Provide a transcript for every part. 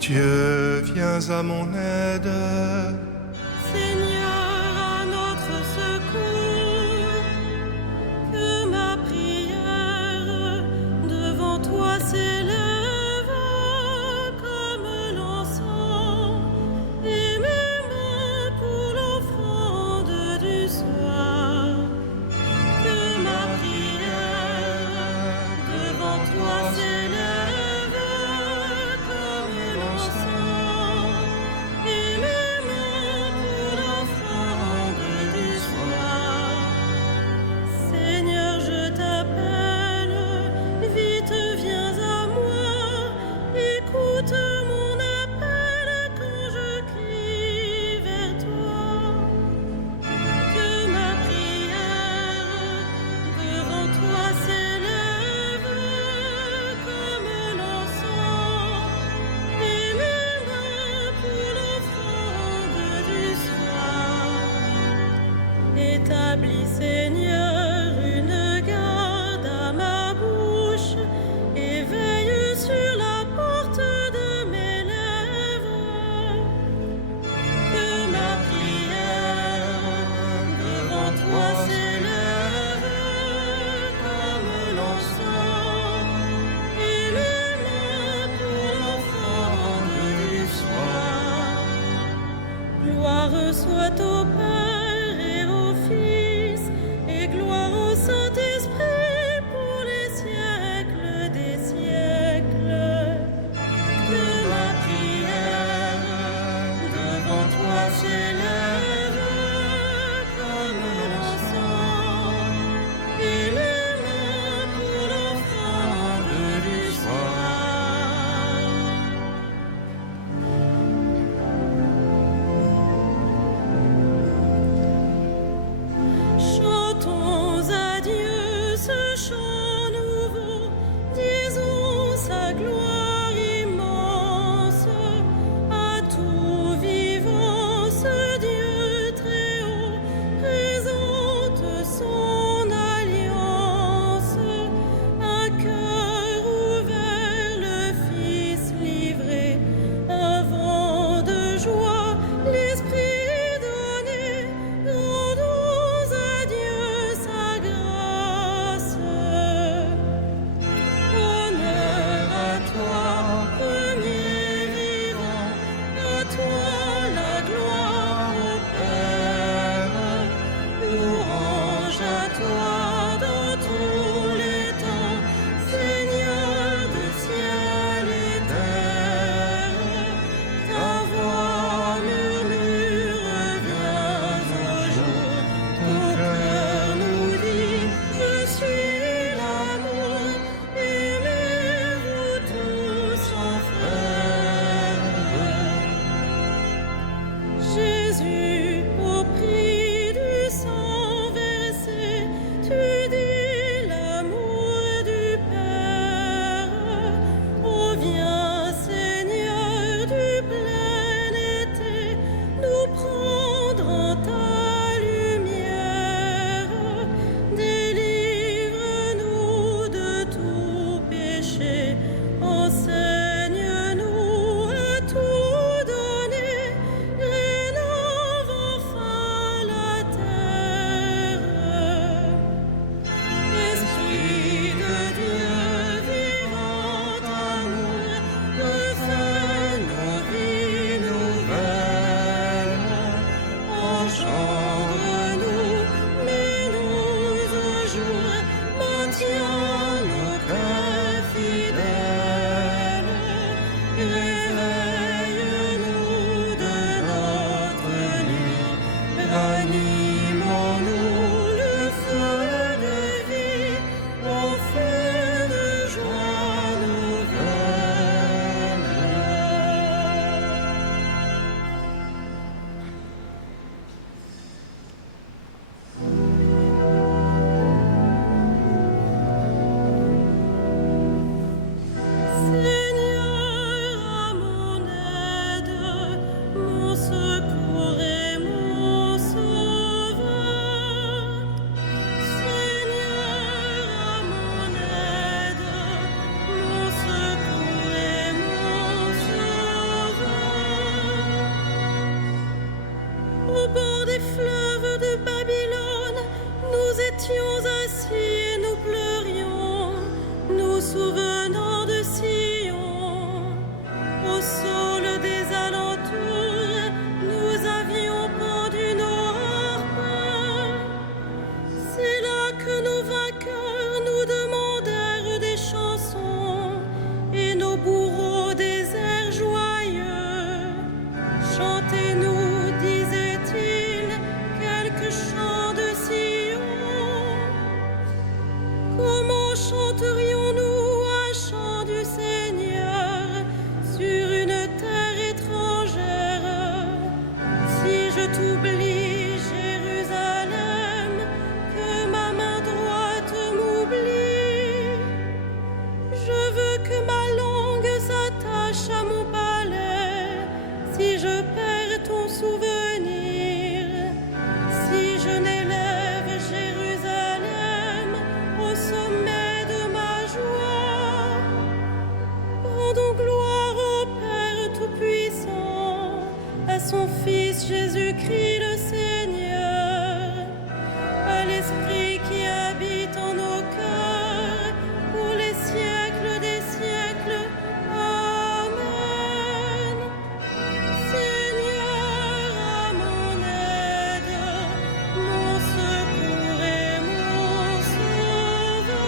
Dieu, viens à mon aide. Seigneur, à notre secours, que ma prière devant toi s'élève comme l'encens, et mes mains pour l'offrande du soir. Que ma prière devant toi s'élève comme l'encens, et mes mains pour l'offrande du soir. Seigneur, je t'appelle, vite viens à moi, écoute mon appel quand je crie vers toi. Que ma prière devant toi s'élève comme l'encens, et mes mains pour l'offrande du soir. Établis, Seigneur, une garde à ma bouche, et veille sur la porte de mes Au bord des fleuves de Babylone, nous étions assis et nous pleurions, nous souvenant de Sion. Au saule des alentours, nous avions pendu nos harpes. C'est là que nos vainqueurs nous demandèrent des chansons et nos bourreaux des airs joyeux. Chantez-nous, disait-il, quelques chants de Sion. Comment chanterions-nous un chant du Seigneur sur une terre étrangère? Si je t'oublie, Jérusalem, que ma main droite m'oublie. Je veux que ma langue s'attache à mon palais, si je perds ton souvenir. Si je n'élève Jérusalem au sommet de ma joie. Rendons gloire au Père Tout-Puissant, à son Fils Jésus-Christ le Seigneur, à l'Esprit qui habite en nos cœurs, pour les siècles des siècles. Amen. Seigneur, à mon aide, mon secours et mon sauveur.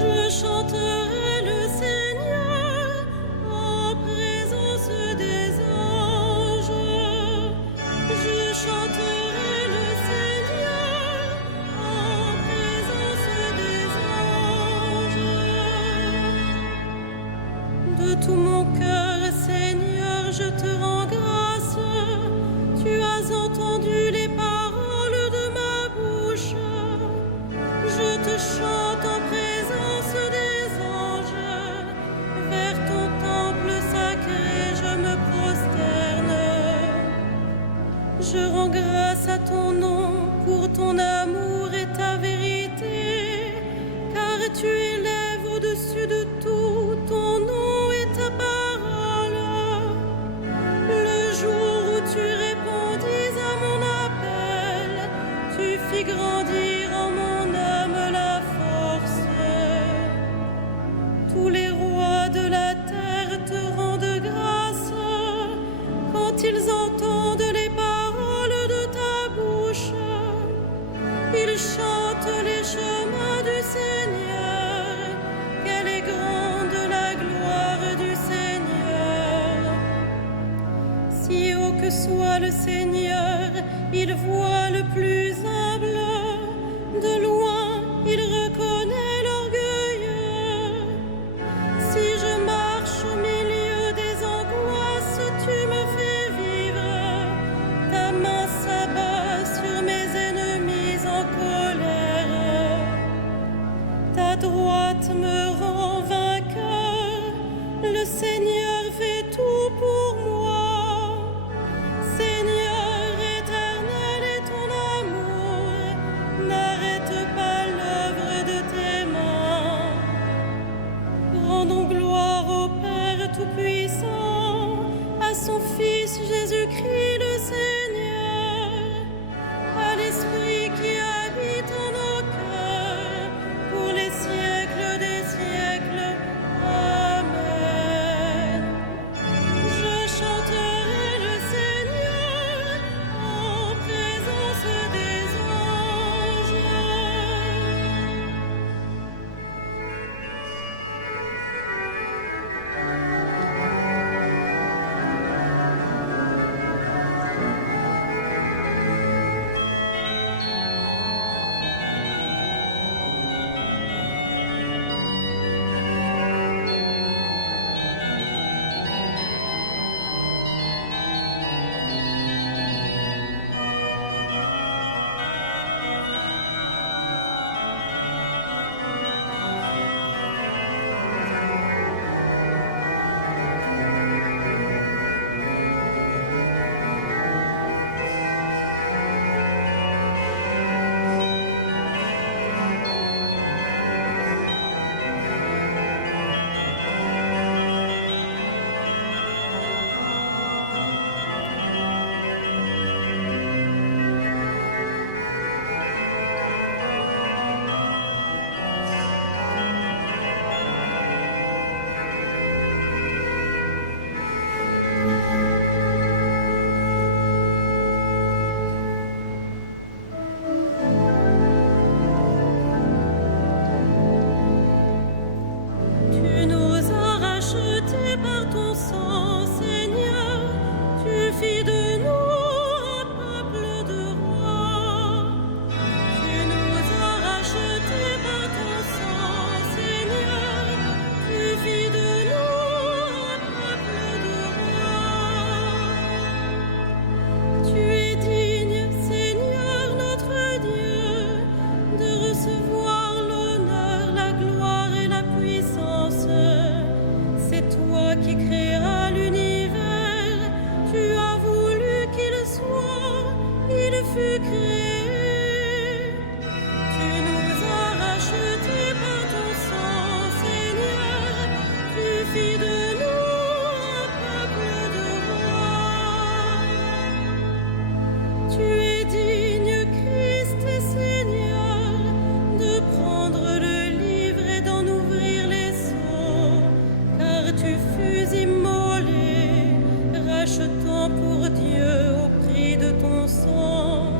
Je chanterai le Seigneur en présence des anges. Je chanterai le Seigneur en présence des anges. De tout mon cœur, Seigneur, je te rends grâce. Tu as entendu les paroles de ma bouche. Je te chante en présence des anges. Vers ton temple sacré, je me prosterne. Je rends grâce à ton nom pour ton amour et ta vérité, car tu élèves au-dessus de tout ton nom et ta parole. Le jour où tu répondis à mon appel, tu fis grandir en mon âme la force. Tous les rois de la terre te rendent grâce quand ils entendent les paroles de ta bouche. Ils chantent les chemins du Seigneur. Quelle est grande la gloire du Seigneur. Si haut que soit le Seigneur, il voit le plus humble. De loin, il reconnaît l'orgueilleux. Si je marche au milieu des angoisses, tu me fais vivre. Ta main s'abat sur mes ennemis en colère. Ta droite me rend vainqueur. Le Seigneur fait tout pour moi. Seigneur, éternel Tu es digne, Christ et Seigneur, de prendre le livre et d'en ouvrir les sceaux, car tu fus immolé, rachetant pour Dieu au prix de ton sang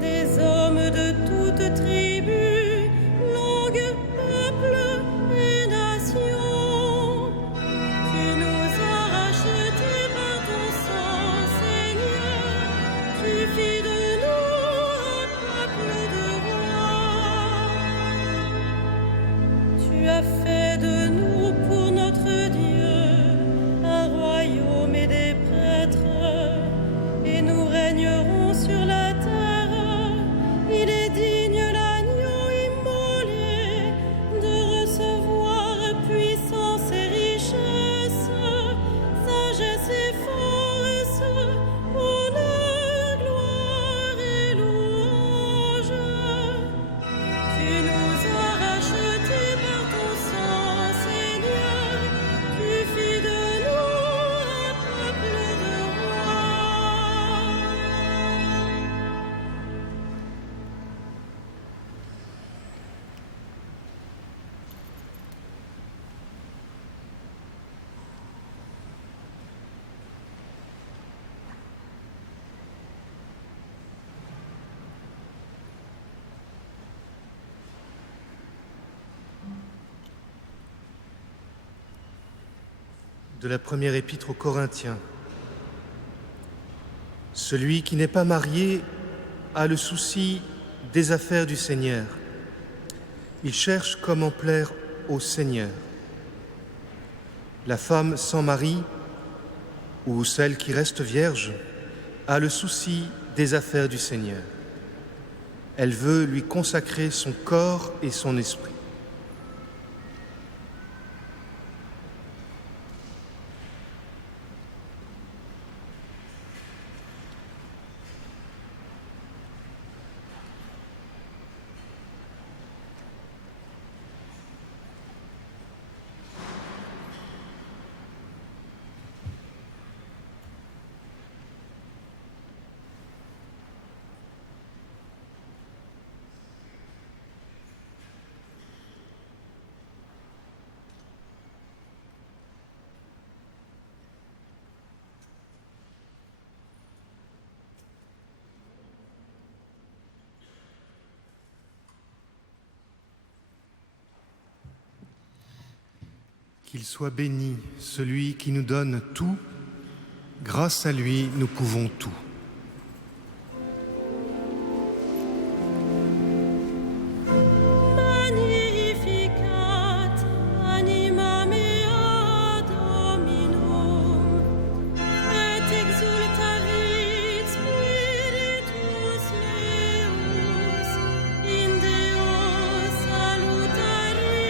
des hommes de toute tribu, langue, peuple et nation. Tu nous as rachetés par ton sang, Seigneur. Tu fis de nous un peuple de rois. Tu as fait de nous pour notre Dieu un royaume et des prêtres, et nous régnerons sur la terre. Il est digne l'agneau immolé de recevoir puissance et richesse, sagesse et force, honneur, gloire et louange. Tu nous as rachetés par ton sang, Seigneur. Tu fis de nous un peuple de rois. De la première épître aux Corinthiens. Celui qui n'est pas marié a le souci des affaires du Seigneur. Il cherche comment plaire au Seigneur. La femme sans mari, ou celle qui reste vierge, a le souci des affaires du Seigneur. Elle veut lui consacrer son corps et son esprit. Qu'il soit béni, celui qui nous donne tout. Grâce à lui, nous pouvons tout. Magnificat anima mea Dominum, et exultavit spiritus meus in Deo salutari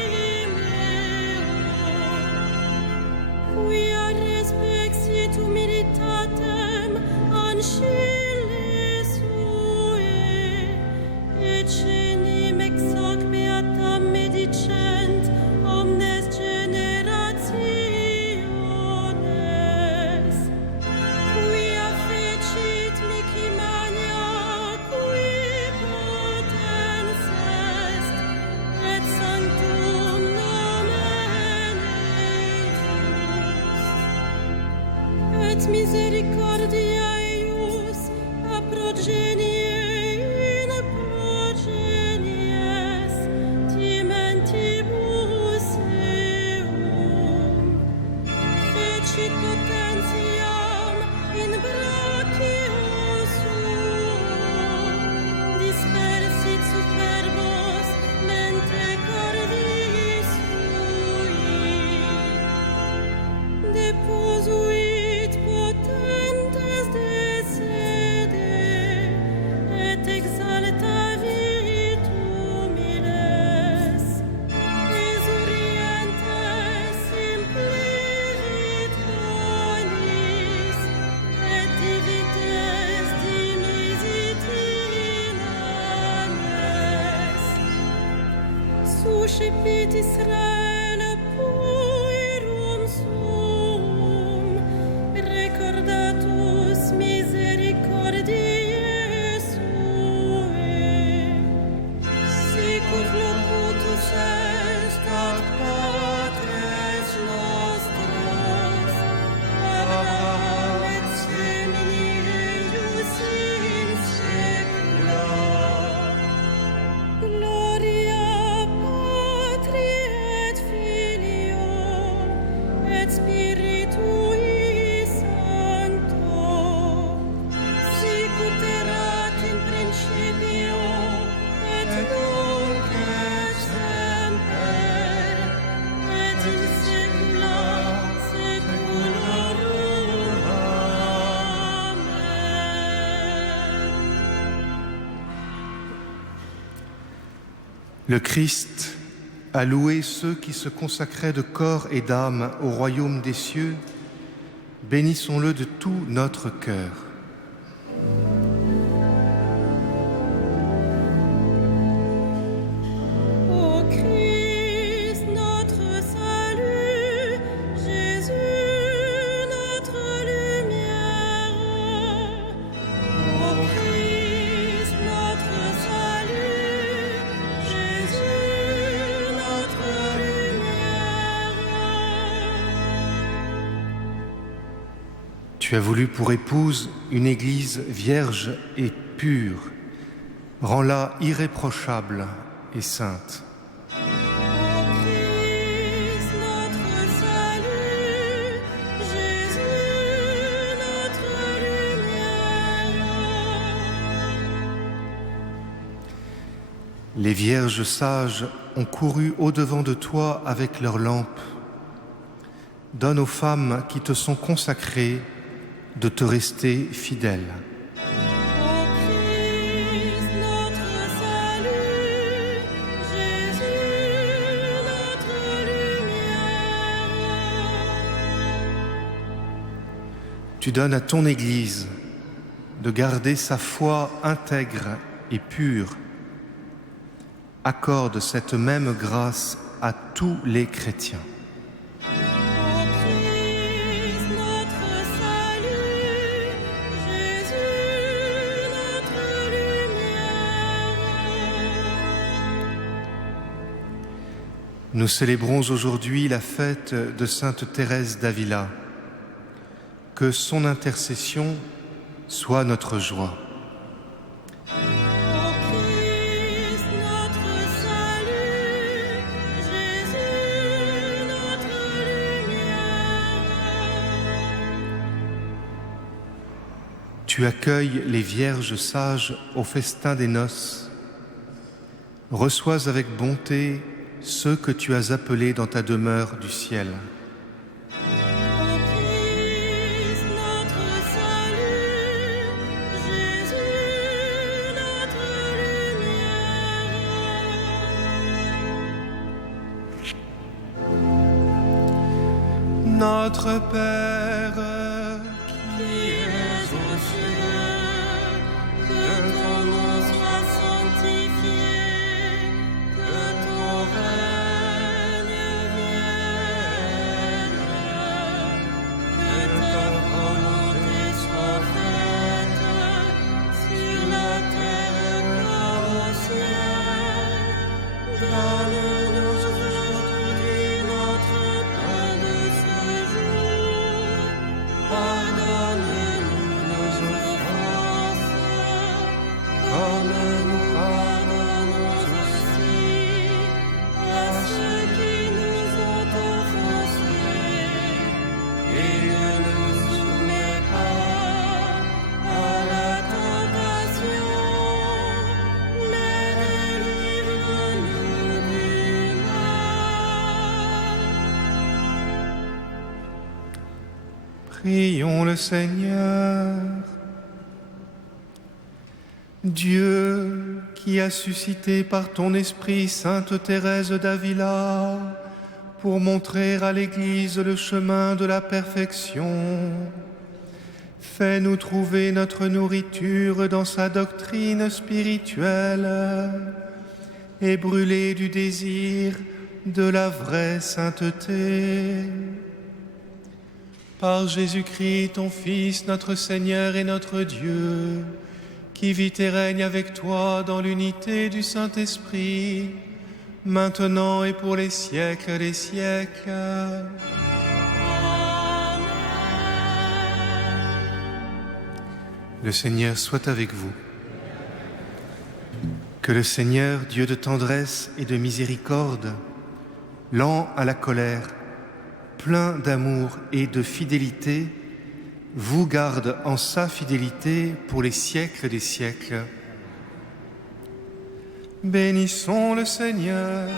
meo, quia respexit humilitatem ancille sue, et cenim ex hoc beatam medicent omnes generationes, quia fecit mihi magna, qui potens est, et sanctum nomen eius, et misericordia eius a progenie in progenies timentibus eum, fecit potentiam in brachio suo, dispersit superbos mente cordii sui, deposuit potentes de sede, et exaltavit humiles, exurientes implicit bonis, et divites dimisit in agnes. Suscipit Israel puerum suum, recordatus misericordiae Le Christ a loué ceux qui se consacraient de corps et d'âme au royaume des cieux. Bénissons-le de tout notre cœur. Ô Christ, notre salut, Jésus, notre lumière. Ô Christ, notre salut, Jésus, notre lumière. Tu as voulu pour épouse une Église vierge et pure. Rends-la irréprochable et sainte. Ô Christ, notre salut, Jésus, notre lumière. Les vierges sages ont couru au-devant de toi avec leurs lampes. Donne aux femmes qui te sont consacrées de te rester fidèles. Ô Christ, notre salut, Jésus, notre lumière. Tu donnes à ton Église de garder sa foi intègre et pure. Accorde cette même grâce à tous les chrétiens. Ô Christ, notre salut, Jésus, notre lumière. Nous célébrons aujourd'hui la fête de Sainte Thérèse d'Avila. Que son intercession soit notre joie. Ô Christ, notre salut, Jésus, notre lumière. Tu accueilles les vierges sages au festin des noces. Reçois avec bonté ceux que tu as appelés dans ta demeure du ciel. Ô Christ, notre salut, Jésus, notre lumière. Notre Père, Qui es aux cieux, que ton nom soit sanctifié, que ton règne vienne, que ta volonté soit faite sur la terre comme au ciel. Donne-nous aujourd'hui notre pain de ce jour. Pardonne-nous nos offenses, comme nous pardonnons aussi à ceux qui nous ont offensés. Et ne nous soumets pas à la tentation, mais délivre-nous du mal. prions le Seigneur. Dieu, qui a suscité par ton esprit Sainte Thérèse d'Avila pour montrer à l'Église le chemin de la perfection, fais-nous trouver notre nourriture dans sa doctrine spirituelle et brûler du désir de la vraie sainteté. Par Jésus-Christ, ton Fils, notre Seigneur et notre Dieu, qui vit et règne avec toi dans l'unité du Saint-Esprit, maintenant et pour les siècles des siècles. Amen. Le Seigneur soit avec vous. Que le Seigneur, Dieu de tendresse et de miséricorde, lent à la colère, plein d'amour et de fidélité, vous garde en sa fidélité pour les siècles des siècles. Bénissons le Seigneur.